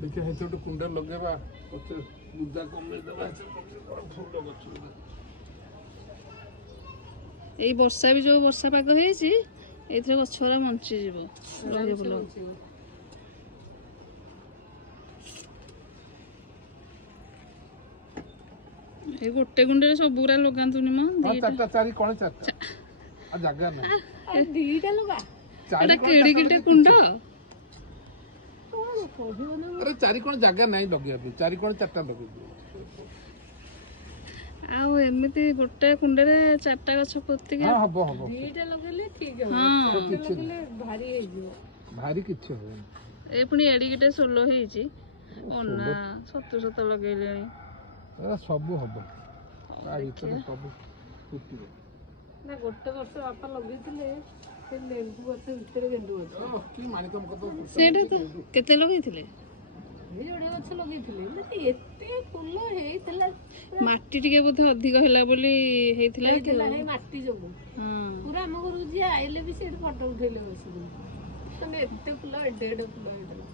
देखिए हेतु गोटे कुंड लगेबा पचे बुदा कमे देबा फूल गछ एई वर्षा भी जो वर्षा पाग हेछि एथरे गछरा मंची जीवो लगे फुल ए गोटे गुंडे सब पूरा लगांतुनी म चारटा चारी कोन चारटा आ जगह ना आ दीटा लगा एटा केडी केटे कुंड अरे चारी कोन जगह नहीं लगे अभी चारी कोन चारटा लगे आउ एमिति गोटे कुंडे रे चारटा गछ पोती के हां हबो हबो दीटा लगेले ठीक है हां लगेले भारी हे जो भारी किछ हो ए पुनी एडी केटे सोलो हेछि ओना सत्तु सत्तु लगेलेनी ए सब हबो आ इतने सब फुटिबो ना गोटे वर्ष बापा लगेतिले से लेंबू गछ भितर गेंडू गछ की माने कम कतो सेटा तो केते लगैथिले ए जोडे गछ लगेतिले मतलब एते फूल हेइतला माटी टिके बोधे अधिक होला बोली हेइथिला कि हे माटी जोगु पूरा हम घर जी आइले भी से फोटो उठेले बस तने एते फूल एडे एडे फूल हेइतला